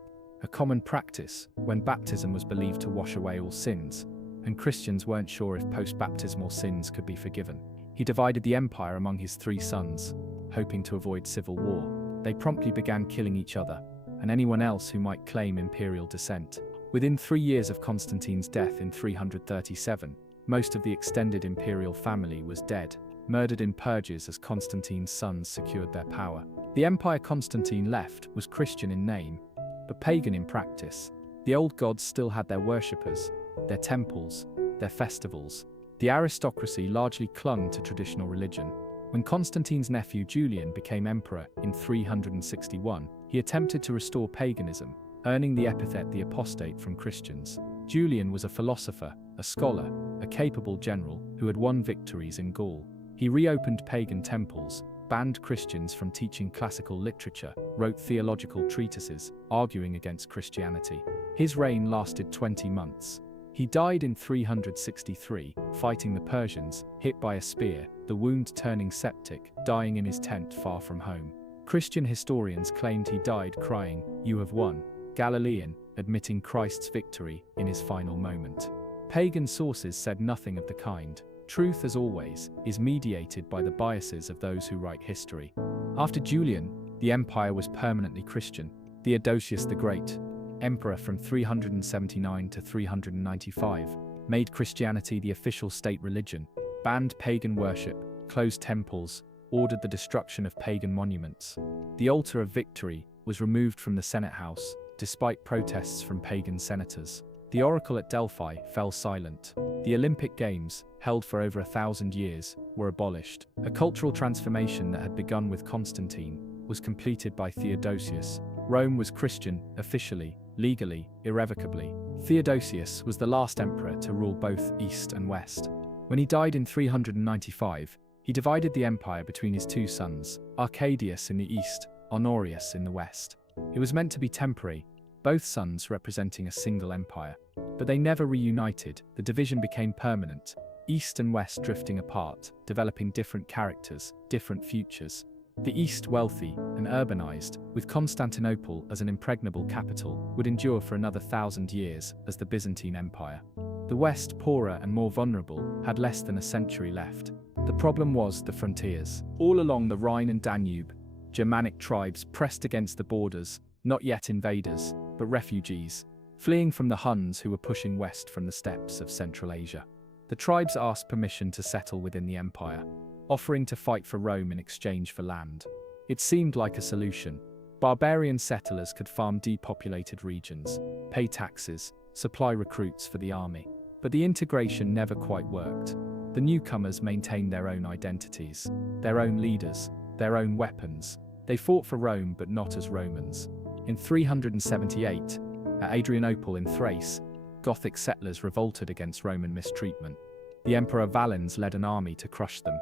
a common practice when baptism was believed to wash away all sins, and Christians weren't sure if post-baptismal sins could be forgiven. He divided the empire among his 3 sons, hoping to avoid civil war. They promptly began killing each other, and anyone else who might claim imperial descent. Within 3 years of Constantine's death in 337, most of the extended imperial family was dead, murdered in purges as Constantine's sons secured their power. The empire Constantine left was Christian in name, but pagan in practice. The old gods still had their worshippers, their temples, their festivals. The aristocracy largely clung to traditional religion. When Constantine's nephew Julian became emperor in 361, he attempted to restore paganism, earning the epithet the apostate from Christians. Julian was a philosopher, a scholar, a capable general who had won victories in Gaul. He reopened pagan temples, banned Christians from teaching classical literature, wrote theological treatises, arguing against Christianity. His reign lasted 20 months. He died in 363, fighting the Persians, hit by a spear, the wound turning septic, dying in his tent far from home. Christian historians claimed he died crying, "You have won." Galilean, admitting Christ's victory in his final moment. Pagan sources said nothing of the kind. Truth, as always, is mediated by the biases of those who write history. After Julian, the empire was permanently Christian. Theodosius the Great, emperor from 379 to 395, made Christianity the official state religion, banned pagan worship, closed temples, ordered the destruction of pagan monuments. The altar of victory was removed from the Senate House, despite protests from pagan senators. The oracle at Delphi fell silent. The Olympic Games, held for over 1,000 years, were abolished. A cultural transformation that had begun with Constantine was completed by Theodosius. Rome was Christian, officially, legally, irrevocably. Theodosius was the last emperor to rule both East and West. When he died in 395, he divided the empire between his 2 sons, Arcadius in the east, Honorius in the west. It was meant to be temporary, both sons representing a single empire. But they never reunited. The division became permanent, East and West drifting apart, developing different characters, different futures. The East, wealthy and urbanized, with Constantinople as an impregnable capital, would endure for another 1,000 years as the Byzantine Empire. The West, poorer and more vulnerable, had less than a century left. The problem was the frontiers. All along the Rhine and Danube, Germanic tribes pressed against the borders, not yet invaders, but refugees, fleeing from the Huns who were pushing west from the steppes of Central Asia. The tribes asked permission to settle within the empire, offering to fight for Rome in exchange for land. It seemed like a solution. Barbarian settlers could farm depopulated regions, pay taxes, supply recruits for the army. But the integration never quite worked. The newcomers maintained their own identities, their own leaders, their own weapons. They fought for Rome but not as Romans. In 378, at Adrianople in Thrace, Gothic settlers revolted against Roman mistreatment. The Emperor Valens led an army to crush them.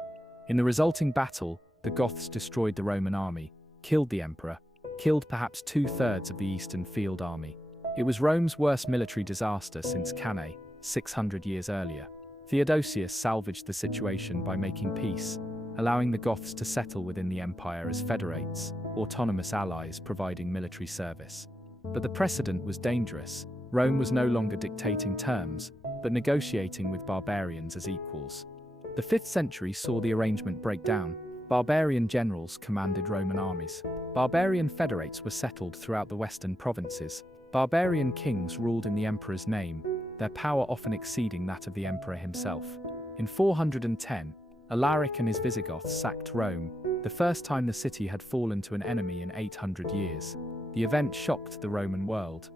In the resulting battle, the Goths destroyed the Roman army, killed the emperor, killed perhaps 2/3 of the Eastern field army. It was Rome's worst military disaster since Cannae, 600 years earlier. Theodosius salvaged the situation by making peace, allowing the Goths to settle within the empire as federates, autonomous allies providing military service. But the precedent was dangerous. Rome was no longer dictating terms, but negotiating with barbarians as equals. The 5th century saw the arrangement break down. Barbarian generals commanded Roman armies. Barbarian federates were settled throughout the western provinces. Barbarian kings ruled in the emperor's name, their power often exceeding that of the emperor himself. In 410, Alaric and his Visigoths sacked Rome, the first time the city had fallen to an enemy in 800 years. The event shocked the Roman world.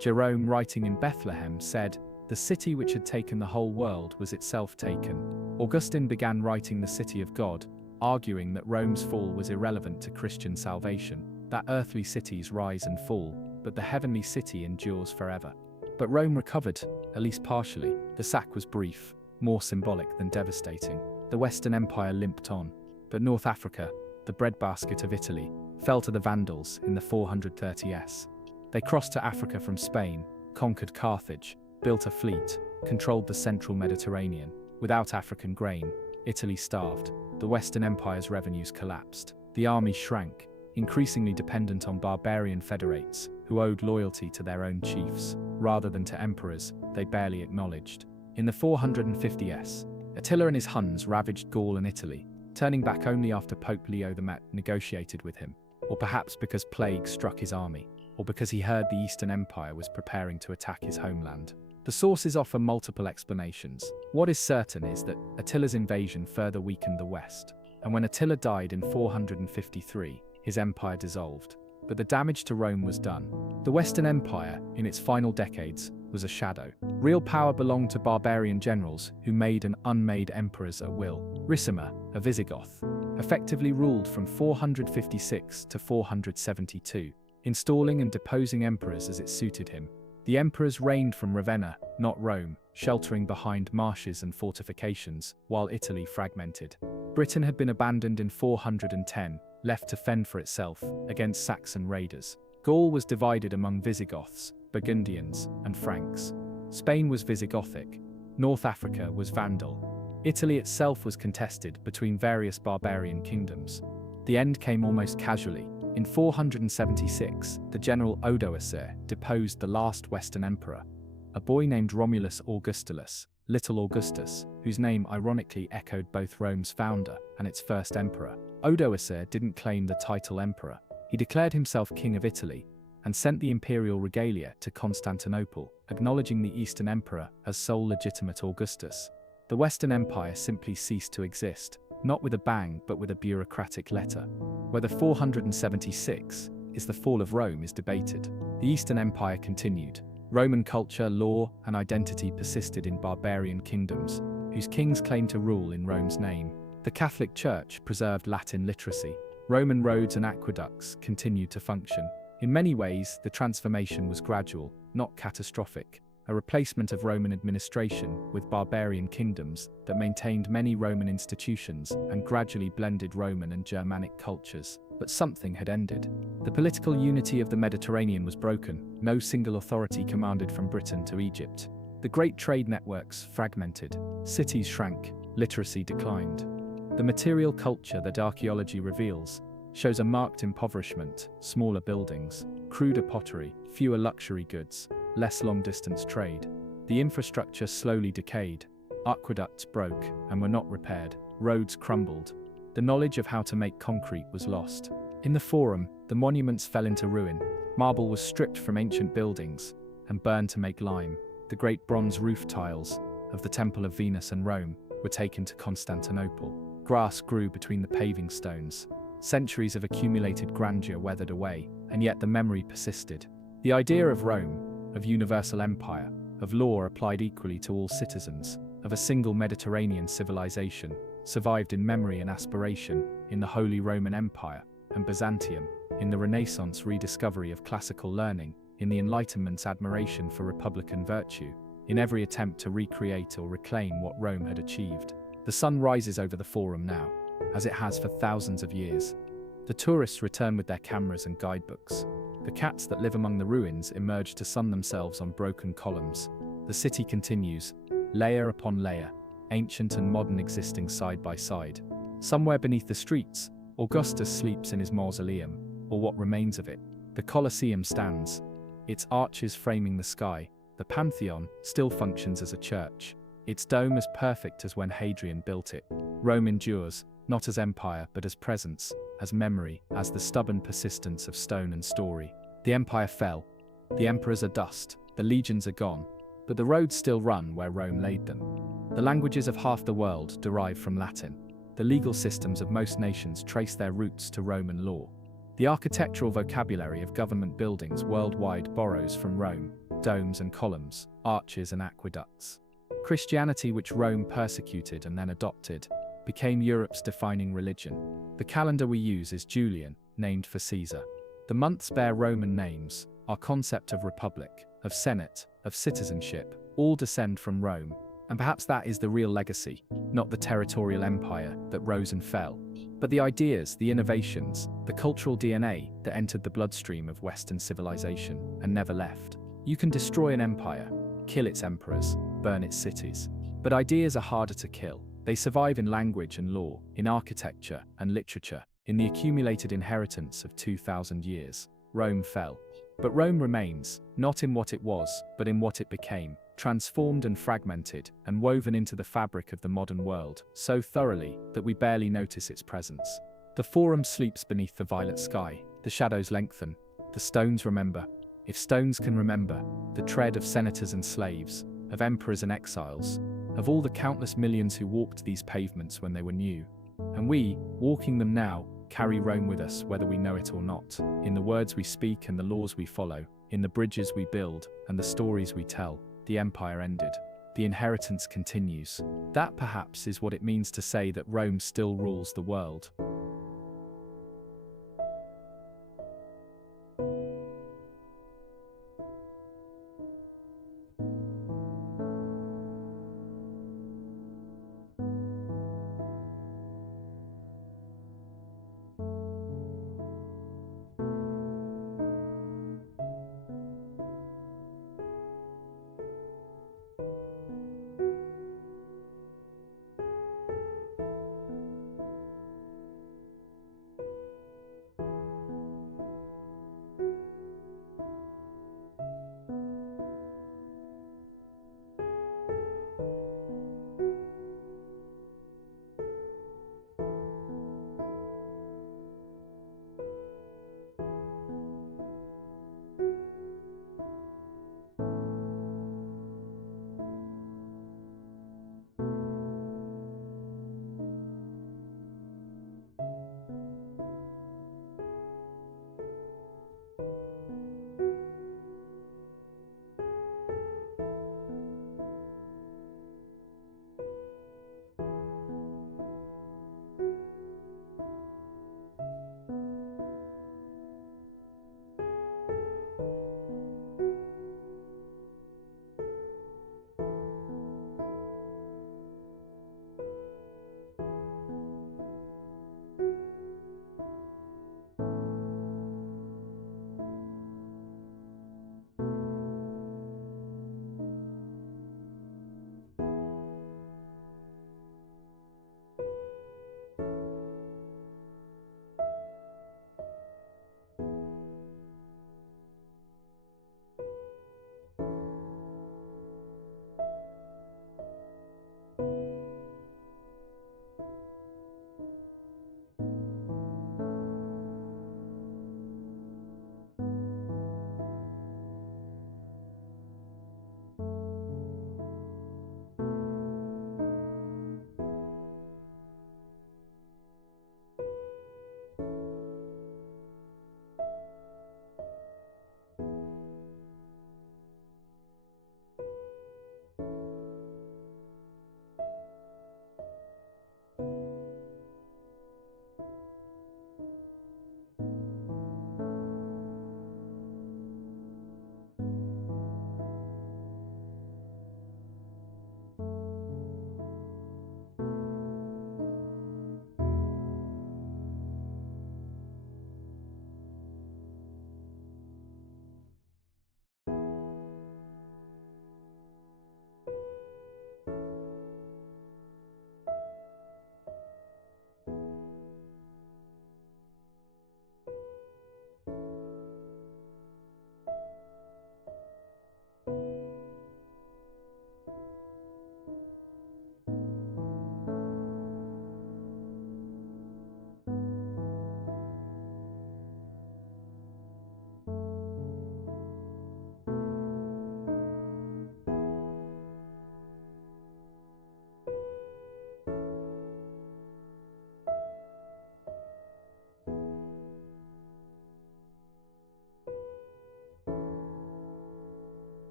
Jerome, writing in Bethlehem, said, "The city which had taken the whole world was itself taken." Augustus began writing The City of God, arguing that Rome's fall was irrelevant to Christian salvation, that earthly cities rise and fall, but the heavenly city endures forever. But Rome recovered, at least partially. The sack was brief, more symbolic than devastating. The Western Empire limped on, but North Africa, the breadbasket of Italy, fell to the Vandals in the 430s. They crossed to Africa from Spain, conquered Carthage, built a fleet, controlled the central Mediterranean. Without African grain, Italy starved. The Western Empire's revenues collapsed. The army shrank, increasingly dependent on barbarian federates who owed loyalty to their own chiefs, rather than to emperors they barely acknowledged. In the 450s, Attila and his Huns ravaged Gaul and Italy, turning back only after Pope Leo the negotiated with him, or perhaps because plague struck his army, or because he heard the Eastern Empire was preparing to attack his homeland. The sources offer multiple explanations. What is certain is that Attila's invasion further weakened the West, and when Attila died in 453, his empire dissolved. But the damage to Rome was done. The Western Empire, in its final decades, was a shadow. Real power belonged to barbarian generals who made and unmade emperors at will. Ricimer, a Visigoth, effectively ruled from 456 to 472, installing and deposing emperors as it suited him. The emperors reigned from Ravenna, not Rome, sheltering behind marshes and fortifications, while Italy fragmented. Britain had been abandoned in 410, left to fend for itself against Saxon raiders. Gaul was divided among Visigoths, Burgundians, and Franks. Spain was Visigothic. North Africa was Vandal. Italy itself was contested between various barbarian kingdoms. The end came almost casually. In 476, the general Odoacer deposed the last Western emperor, a boy named Romulus Augustulus, Little Augustus, whose name ironically echoed both Rome's founder and its first emperor. Odoacer didn't claim the title emperor. He declared himself king of Italy and sent the imperial regalia to Constantinople, acknowledging the Eastern emperor as sole legitimate Augustus. The Western Empire simply ceased to exist, not with a bang but with a bureaucratic letter. Whether 476 is the fall of Rome is debated. The Eastern Empire continued. Roman culture, law, and identity persisted in barbarian kingdoms, whose kings claimed to rule in Rome's name. The Catholic Church preserved Latin literacy. Roman roads and aqueducts continued to function. In many ways, the transformation was gradual, not catastrophic, a replacement of Roman administration with barbarian kingdoms that maintained many Roman institutions and gradually blended Roman and Germanic cultures. But something had ended. The political unity of the Mediterranean was broken. No single authority commanded from Britain to Egypt. The great trade networks fragmented. Cities shrank. Literacy declined. The material culture that archaeology reveals shows a marked impoverishment: smaller buildings, cruder pottery, fewer luxury goods, less long-distance trade. The infrastructure slowly decayed. Aqueducts broke and were not repaired. Roads crumbled. The knowledge of how to make concrete was lost. In the Forum, the monuments fell into ruin. Marble was stripped from ancient buildings and burned to make lime. The great bronze roof tiles of the Temple of Venus and Rome were taken to Constantinople. Grass grew between the paving stones. Centuries of accumulated grandeur weathered away, and yet the memory persisted. The idea of Rome, of universal empire, of law applied equally to all citizens, of a single Mediterranean civilization, survived in memory and aspiration in the Holy Roman Empire and Byzantium, in the Renaissance rediscovery of classical learning, in the Enlightenment's admiration for republican virtue, in every attempt to recreate or reclaim what Rome had achieved. The sun rises over the Forum now, as it has for thousands of years. The tourists return with their cameras and guidebooks. The cats that live among the ruins emerge to sun themselves on broken columns. The city continues, layer upon layer, ancient and modern existing side by side. Somewhere beneath the streets, Augustus sleeps in his mausoleum, or what remains of it. The Colosseum stands, its arches framing the sky. The Pantheon still functions as a church, its dome as perfect as when Hadrian built it. Rome endures, not as empire but as presence, as memory, as the stubborn persistence of stone and story. The empire fell, the emperors are dust, the legions are gone, but the roads still run where Rome laid them. The languages of half the world derive from Latin. The legal systems of most nations trace their roots to Roman law. The architectural vocabulary of government buildings worldwide borrows from Rome: domes and columns, arches and aqueducts. Christianity, which Rome persecuted and then adopted, became Europe's defining religion. The calendar we use is Julian, named for Caesar. The months bear Roman names. Our concept of republic, of senate, of citizenship, all descend from Rome. And perhaps that is the real legacy, not the territorial empire that rose and fell, but the ideas, the innovations, the cultural DNA that entered the bloodstream of Western civilization and never left. You can destroy an empire, kill its emperors, burn its cities, but ideas are harder to kill. They survive in language and law, in architecture and literature, in the accumulated inheritance of 2,000 years. Rome fell. But Rome remains, not in what it was, but in what it became, transformed and fragmented, and woven into the fabric of the modern world, so thoroughly that we barely notice its presence. The Forum sleeps beneath the violet sky, the shadows lengthen, the stones remember. If stones can remember, the tread of senators and slaves, of emperors and exiles, of all the countless millions who walked these pavements when they were new. And we, walking them now, carry Rome with us whether we know it or not, in the words we speak and the laws we follow, in the bridges we build and the stories we tell. The empire ended. The inheritance continues. That perhaps is what it means to say that Rome still rules the world.